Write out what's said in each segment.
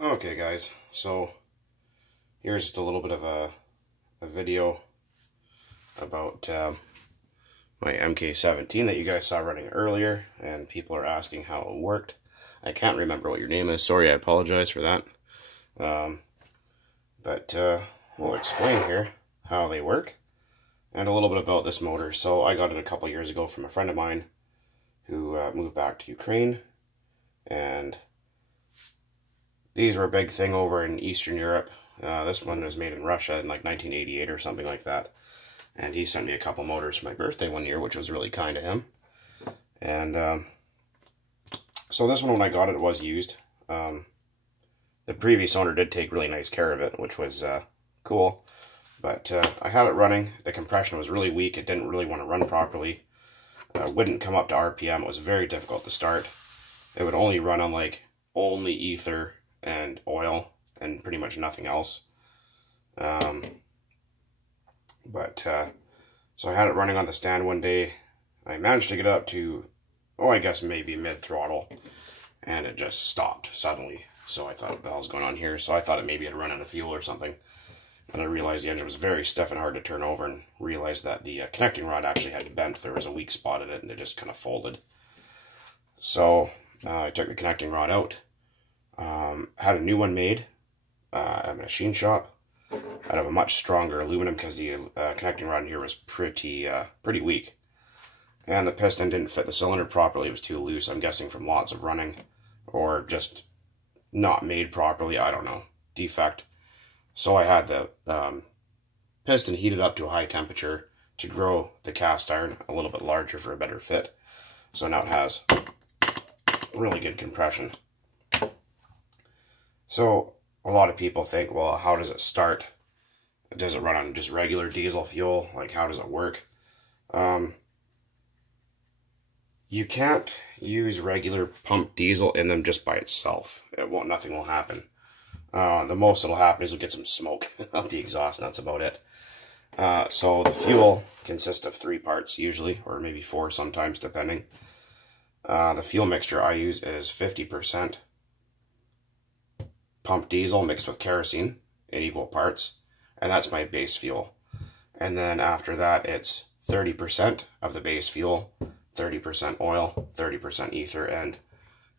Okay guys, so here's just a little bit of a video about my Mk17 that you guys saw running earlier, and people are asking how it worked. I can't remember what your name is, sorry, I apologize for that. But we'll explain here how they work and a little bit about this motor. So I got it a couple years ago from a friend of mine who moved back to Ukraine, and these were a big thing over in Eastern Europe. This one was made in Russia in like 1988 or something like that. And he sent me a couple motors for my birthday one year, which was really kind of him. And so this one, when I got it, was used. The previous owner did take really nice care of it, which was cool. But I had it running. The compression was really weak. It didn't really want to run properly. Wouldn't come up to RPM. It was very difficult to start. It would only run on like only ether and oil and pretty much nothing else. So I had it running on the stand one day. I managed to get it up to, I guess maybe mid-throttle, and it just stopped suddenly. So I thought, what the hell's going on here? So I thought it maybe had run out of fuel or something. And I realized the engine was very stiff and hard to turn over, and realized that the connecting rod actually had bent. There was a weak spot in it, and it just kind of folded. So I took the connecting rod out. Had a new one made at a machine shop out of a much stronger aluminum, because the connecting rod in here was pretty weak, and the piston didn't fit the cylinder properly. It was too loose, I'm guessing from lots of running, or just not made properly, I don't know, defect. So I had the piston heated up to a high temperature to grow the cast iron a little bit larger for a better fit. So now it has really good compression. So a lot of people think, well, how does it start? Does it run on just regular diesel fuel? Like, how does it work? You can't use regular pump diesel in them just by itself. Nothing will happen. The most that'll happen is you'll get some smoke out the exhaust, and that's about it. So the fuel consists of 3 parts usually, or maybe 4 sometimes, depending. The fuel mixture I use is 50% pump diesel mixed with kerosene in equal parts, and that's my base fuel. And then after that, it's 30% of the base fuel, 30% oil, 30% ether, and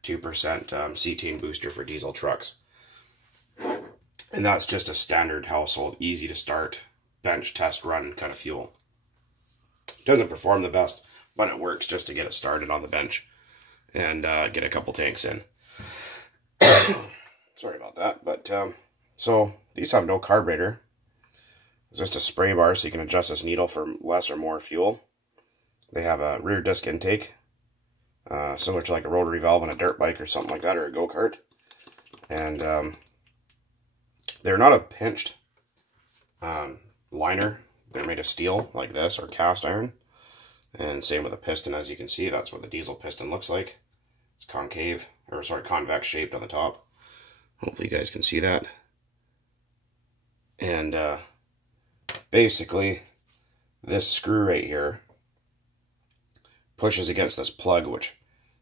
2% cetane booster for diesel trucks. And that's just a standard household, easy to start, bench, test, run kind of fuel. It doesn't perform the best, but it works just to get it started on the bench and get a couple tanks in. Sorry about that, but so these have no carburetor. It's just a spray bar, so you can adjust this needle for less or more fuel. They have a rear disc intake, similar to like a rotary valve on a dirt bike or something like that, or a go-kart. And they're not a pinched liner. They're made of steel like this, or cast iron. And same with the piston, as you can see, that's what the diesel piston looks like. It's concave, or sorry, convex shaped on the top. Hopefully you guys can see that. And basically, this screw right here pushes against this plug, which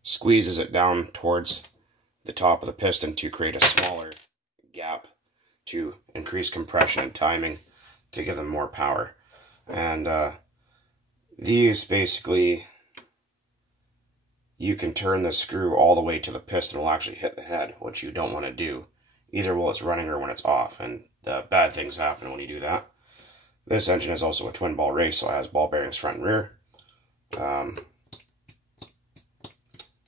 squeezes it down towards the top of the piston to create a smaller gap to increase compression and timing to give them more power. And these basically, you can turn the screw all the way to the piston will actually hit the head, which you don't want to do, either while it's running or when it's off, and bad things happen when you do that. This engine is also a twin ball race, so it has ball bearings front and rear.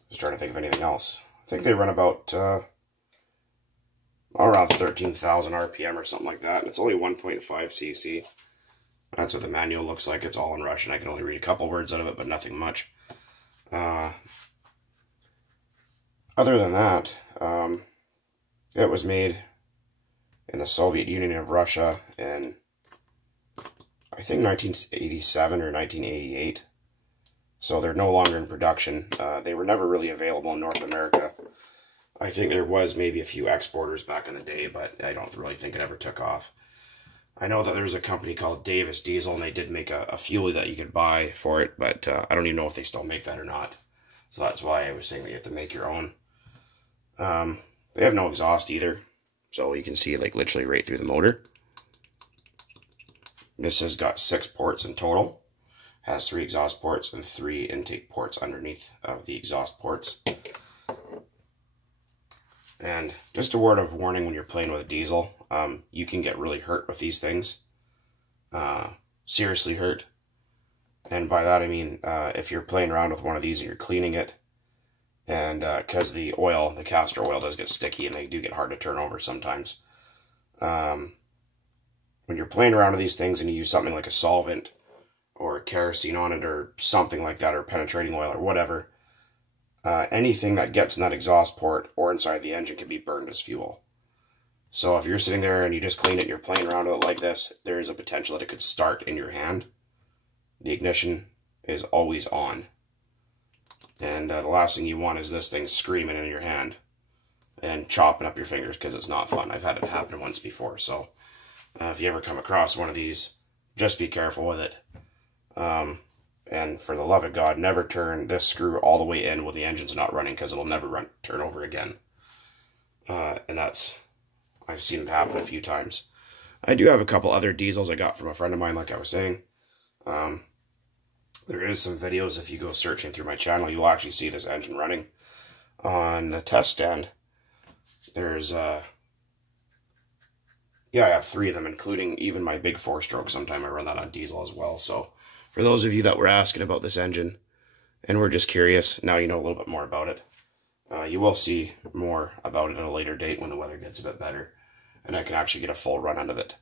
Just trying to think of anything else. I think they run about around 13,000 RPM or something like that, and it's only 1.5 cc. That's what the manual looks like. It's all in Russian. I can only read a couple words out of it, but nothing much. Other than that, it was made in the Soviet Union of Russia in, I think, 1987 or 1988. So they're no longer in production. They were never really available in North America. I think there was maybe a few exporters back in the day, but I don't really think it ever took off. I know that there's a company called Davis Diesel, and they did make a fuel that you could buy for it, but I don't even know if they still make that or not. So that's why I was saying that you have to make your own. They have no exhaust either. So you can see like literally right through the motor. This has got 6 ports in total. Has 3 exhaust ports and 3 intake ports underneath of the exhaust ports. And just a word of warning when you're playing with a diesel, you can get really hurt with these things. Seriously hurt. And by that I mean if you're playing around with one of these and you're cleaning it, and because the castor oil does get sticky and they do get hard to turn over sometimes. When you're playing around with these things and you use something like a solvent or kerosene on it or something like that, or penetrating oil or whatever, anything that gets in that exhaust port or inside the engine can be burned as fuel. So if you're sitting there and you just clean it and you're playing around with it like this, there is a potential that it could start in your hand. The ignition is always on. And the last thing you want is this thing screaming in your hand and chopping up your fingers, because it's not fun. I've had it happen once before. So if you ever come across one of these, just be careful with it. And for the love of God, never turn this screw all the way in when the engine's not running, because it'll never turn over again. And I've seen it happen a few times. I do have a couple other diesels I got from a friend of mine, like I was saying. There is some videos, if you go searching through my channel, you'll actually see this engine running. On the test stand, there's, I have 3 of them, including even my big 4-stroke. Sometime I run that on diesel as well. So for those of you that were asking about this engine and were just curious, now you know a little bit more about it. You will see more about it at a later date when the weather gets a bit better, and I can actually get a full run out of it,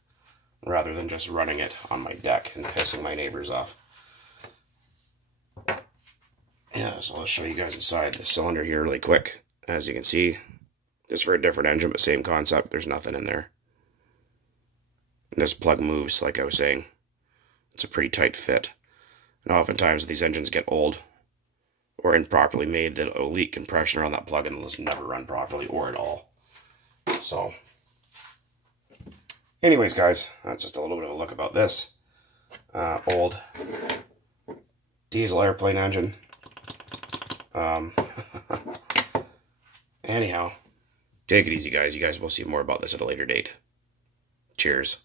rather than just running it on my deck and pissing my neighbors off. Yeah, so I'll show you guys inside the cylinder here really quick. As you can see, this is for a different engine, but same concept. There's nothing in there. And this plug moves, like I was saying. It's a pretty tight fit. And oftentimes these engines get old or improperly made, that it'll leak compression around that plug and it'll just never run properly or at all. So, anyways, guys, that's just a little bit of a look about this old diesel airplane engine. Anyhow, take it easy, guys. You guys will see more about this at a later date. Cheers.